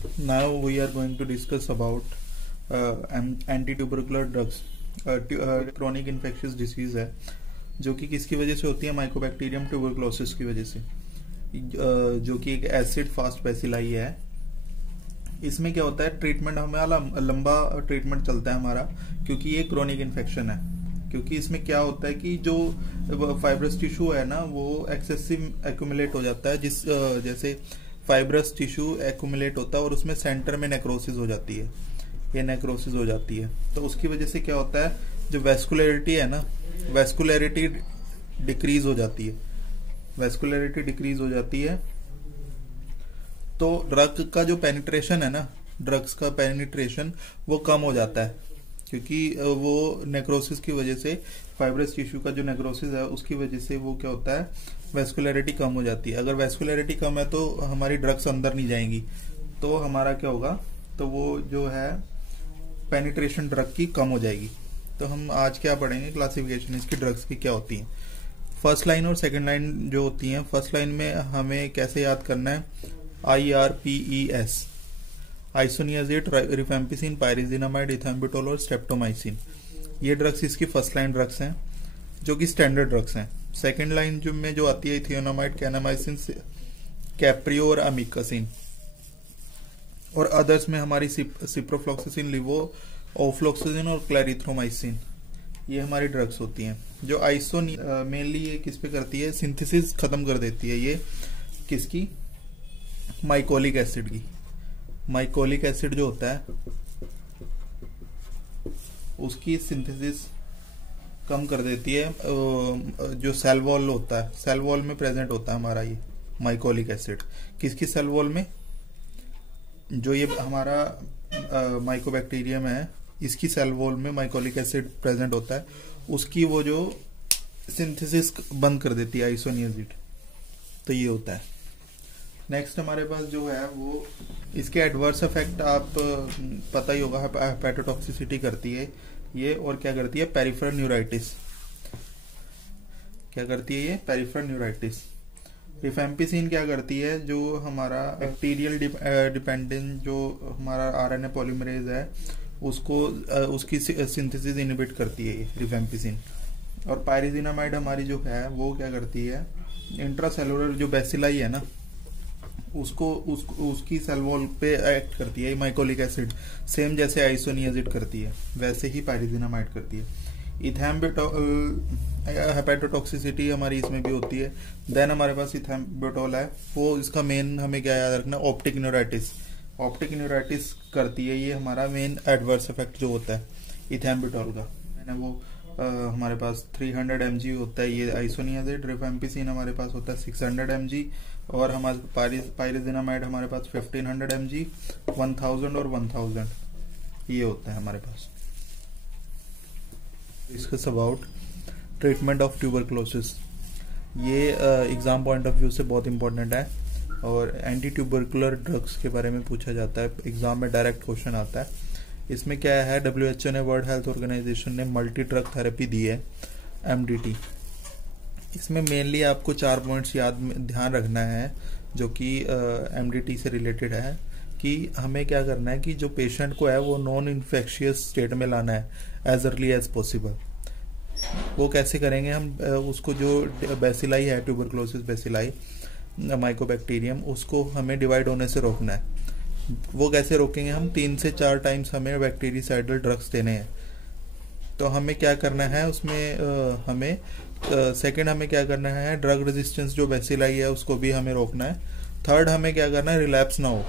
Now we are going to discuss about anti-tubercular drugs. Chronic infectious disease है जो कि किसकी वजह से होती है, माइकोबैक्टीरियम ट्यूबरकुलोसिस की वजह से, जो कि एक एसिड फास्ट बैसिलाई है। इसमें क्या होता है, ट्रीटमेंट हमारा लंबा ट्रीटमेंट चलता है हमारा, क्योंकि ये क्रोनिक इन्फेक्शन है। क्योंकि इसमें क्या होता है कि जो फाइब्रस टिश्यू है ना, वो एक्सेसिव एक्यूमुलेट हो जाता है। जैसे फाइब्रस टिश्यू एक्यूमुलेट होता है और उसमें सेंटर में नेक्रोसिस हो जाती है, ये नेक्रोसिस हो जाती है। तो उसकी वजह से क्या होता है, जो वेस्कुलरिटी है ना, वेस्कुलरिटी डिक्रीज हो जाती है, वेस्कुलरिटी डिक्रीज हो जाती है। तो ड्रग का जो पेनिट्रेशन है ना, ड्रग्स का पेनिट्रेशन वो कम हो जाता है, क्योंकि वो नेक्रोसिस की वजह से, फाइब्रस टिश्यू का जो नेक्रोसिस है उसकी वजह से वो क्या होता है, वेस्कुलरिटी कम हो जाती है। अगर वेस्कुलरिटी कम है तो हमारी ड्रग्स अंदर नहीं जाएंगी, तो हमारा क्या होगा, तो वो जो है पेनिट्रेशन ड्रग की कम हो जाएगी। तो हम आज क्या पढ़ेंगे, क्लासिफिकेशन इसकी ड्रग्स की क्या होती है। फर्स्ट लाइन और सेकंड लाइन जो होती है, फर्स्ट लाइन में हमें कैसे याद करना है, IRPES, आइसोनियाजेट, रिफेम्पिसिन, पायरिजिनामाइड, इथेम्बुटोल और स्ट्रेप्टोमाइसिन। ये ड्रग्स इसकी फर्स्ट लाइन ड्रग्स हैं, जो कि स्टैंडर्ड ड्रग्स हैं। सेकंड लाइन जो में जो आती है, इथियोनामाइड, कैनामाइसिन, कैप्रियो और अमिकासिन। और अदर्स में हमारी सिप्रोफ्लॉक्सासिन, लिवो, ओफ्लॉक्सासिन और क्लैरिथ्रोमाइसिन, ये हमारी ड्रग्स होती हैं। जो आइसो मेनली ये किस पे करती है, सिंथेसिस खत्म कर देती है ये किसकी, माइकोलिक एसिड की। माइकोलिक एसिड जो होता है उसकी सिंथेसिस कम कर देती है। जो सेल वॉल होता है, सेल वॉल में प्रेजेंट होता है हमारा ये माइकोलिक एसिड। किसकी सेल वॉल में, जो ये हमारा माइकोबैक्टीरियम है, इसकी सेल वॉल में माइकोलिक एसिड प्रेजेंट होता है। उसकी वो जो सिंथेसिस बंद कर देती है आइसोनियाजिड, तो ये होता है। नेक्स्ट हमारे पास जो है वो इसके एडवर्स इफेक्ट, आप पता ही होगा, हेपेटोटॉक्सिसिटी करती है ये, और क्या करती है, पेरिफेरल न्यूराइटिस। क्या करती है ये, पेरिफेरल न्यूराइटिस। रिफेम्पिसिन क्या करती है, जो हमारा बैक्टीरियल डिपेंडेंट जो हमारा RNA पॉलीमरेज है उसको उसकी सिंथेसिस इनहिबिट करती है ये रिफेम्पिसिन। और पायरिजिनामाइड हमारी जो है वो क्या करती है, इंट्रासेलुलर जो बैसिलाई है ना, उसकी सेल वॉल पे एक्ट करती है माइकोलिक एसिड, सेम जैसे आइसोनियाजिड करती है वैसे ही पायरिजिनामाइड करती है। हेपेटोटॉक्सिसिटी हमारी इसमें भी होती है। देन हमारे पास इथेम्बुटोल है, वो इसका मेन हमें क्या याद रखना, ऑप्टिक न्यूराइटिस। ऑप्टिक न्यूराइटिस करती है ये हमारा मेन एडवर्स इफेक्ट जो होता है इथेम्बुटोल का, है ना। वो हमारे पास 300 mg होता है ये आइसोनियाजिड। रिफेम्पिसिन हमारे पास होता है 600 mg, और हमारे पायरिजिनामाइड हमारे पास 1500 mg, 1000 और 1000, ये होता है हमारे पास। Discuss about treatment of tuberculosis. ये एग्जाम पॉइंट ऑफ व्यू से बहुत इंपॉर्टेंट है, और एंटी ट्यूबरकुलर ड्रग्स के बारे में पूछा जाता है एग्जाम में, डायरेक्ट क्वेश्चन आता है। इसमें क्या है, WHO ने, वर्ल्ड हेल्थ ऑर्गेनाइजेशन ने मल्टी ड्रग थेरेपी दी है, MDT। इसमें मेनली आपको 4 पॉइंट्स ध्यान रखना है, जो कि MDT से रिलेटेड है, कि हमें क्या करना है कि जो पेशेंट को है वो नॉन इन्फेक्शियस स्टेट में लाना है एज अर्ली एज पॉसिबल। वो कैसे करेंगे हम, उसको जो बैसिलाई है, ट्यूबरकुलोसिस बैसिलाई माइकोबैक्टीरियम, उसको हमें डिवाइड होने से रोकना है। वो कैसे रोकेंगे हम, 3 से 4 टाइम्स हमें बैक्टीरिसाइडल ड्रग्स देने हैं। तो हमें क्या करना है उसमें, हमें सेकंड हमें क्या करना है, ड्रग रेजिस्टेंस जो बैसिलाई है उसको भी हमें रोकना है। थर्ड हमें क्या करना है, रिलैप्स ना हो।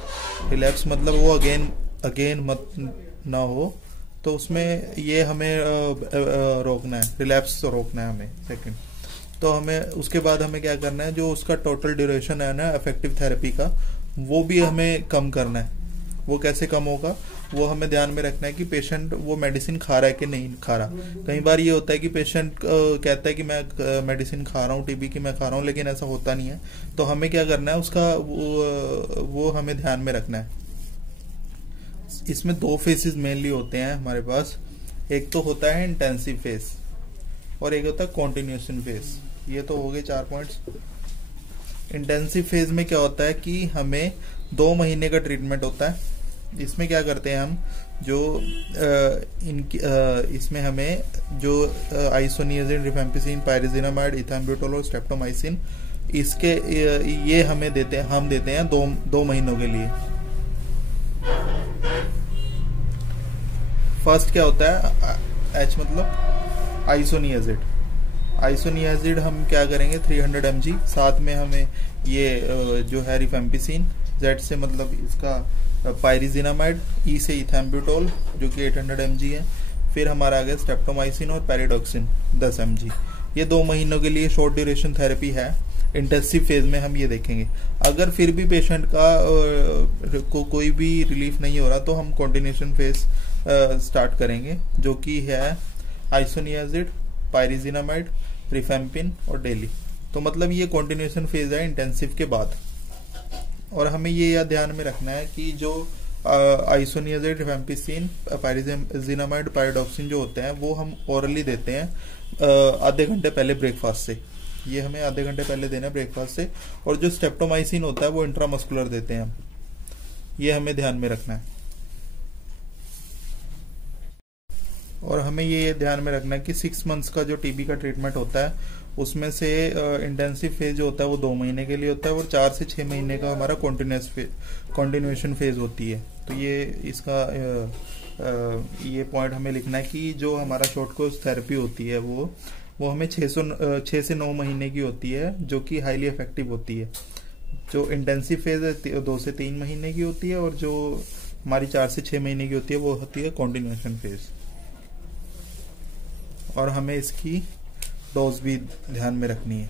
रिलैप्स मतलब वो अगेन मत ना हो, तो उसमें ये हमें रोकना है, रिलैप्स रोकना है हमें सेकंड। तो हमें उसके बाद हमें क्या करना है, जो उसका टोटल ड्यूरेशन है ना इफेक्टिव थेरेपी का, वो भी हमें कम करना है। वो कैसे कम होगा, वो हमें ध्यान में रखना है कि पेशेंट वो मेडिसिन खा रहा है कि नहीं खा रहा। कई बार ये होता है कि पेशेंट कहता है कि मैं मेडिसिन खा रहा हूँ, TB की मैं खा रहा हूँ, लेकिन ऐसा होता नहीं है। तो हमें क्या करना है, उसका वो हमें ध्यान में रखना है। इसमें 2 फेजेस मेनली होते हैं हमारे पास, एक तो होता है इंटेंसिव फेज और एक होता है कॉन्टिन्यूएशन फेज। ये तो हो गए 4 पॉइंट्स। इंटेंसिव फेज में क्या होता है कि हमें 2 महीने का ट्रीटमेंट होता है। इसमें क्या करते हैं हम, जो इसमें हमें जो आइसोनियाजिन, रिफेम्पिसिन, पायरिजिनामाइड, इथाम्ब्यूटोल और स्ट्रेप्टोमाइसिन, इसके ये हमें देते हैं 2 महीनों के लिए। फर्स्ट क्या होता है, एच मतलब आइसोनियाजिड। आइसोनियाजिड हम क्या करेंगे 300 mg, साथ में हमें ये जो है रिफेम्पिसिन, जेड से मतलब इसका पायरिजिनामाइड, ई से इथाम्ब्यूटोल जो कि 800 mg है, फिर हमारा आ गया स्ट्रेप्टोमाइसिन और पैराडॉक्सिन 10 mg। ये 2 महीनों के लिए शॉर्ट ड्यूरेशन थेरेपी है। इंटेंसिव फेज में हम ये देखेंगे। अगर फिर भी पेशेंट को कोई भी रिलीफ नहीं हो रहा तो हम कॉन्टिन्यूशन फेज स्टार्ट करेंगे, जो कि है आइसोनियाजिड, पायरिजिनामाइड, रिफेम्पिन और डेली। तो मतलब ये कॉन्टिन्यूशन फेज है इंटेंसिव के बाद। और हमें ये याद ध्यान में रखना है कि जो आइसोनियाजिड, रिफेम्पिसिन, पायरिजिनामाइड, पैराडॉक्सिन जो होते हैं वो हम ओरली देते हैं आधे घंटे पहले ब्रेकफास्ट से। ये हमें आधे घंटे पहले देना है ब्रेकफास्ट से। और जो स्ट्रेप्टोमाइसिन होता है वो इंट्रामस्कुलर देते हैं हम, ये हमें ध्यान में रखना है। और हमें ये ध्यान में रखना है कि 6 मंथ्स का जो टीबी का ट्रीटमेंट होता है उसमें से इंटेंसिव फेज जो होता है वो 2 महीने के लिए होता है और 4 से 6 महीने का हमारा कॉन्टिन्यूएशन फेज होती है। तो ये इसका ये पॉइंट हमें लिखना है कि जो हमारा शॉर्ट कोर्स थेरेपी होती है वो हमें 6 से 9 महीने की होती है, जो कि हाईली इफेक्टिव होती है। जो इंटेंसिव फेज है 2 से 3 महीने की होती है और जो हमारी 4 से 6 महीने की होती है वो होती है कॉन्टिन्यूएशन फेज। और हमें इसकी डोज भी ध्यान में रखनी है।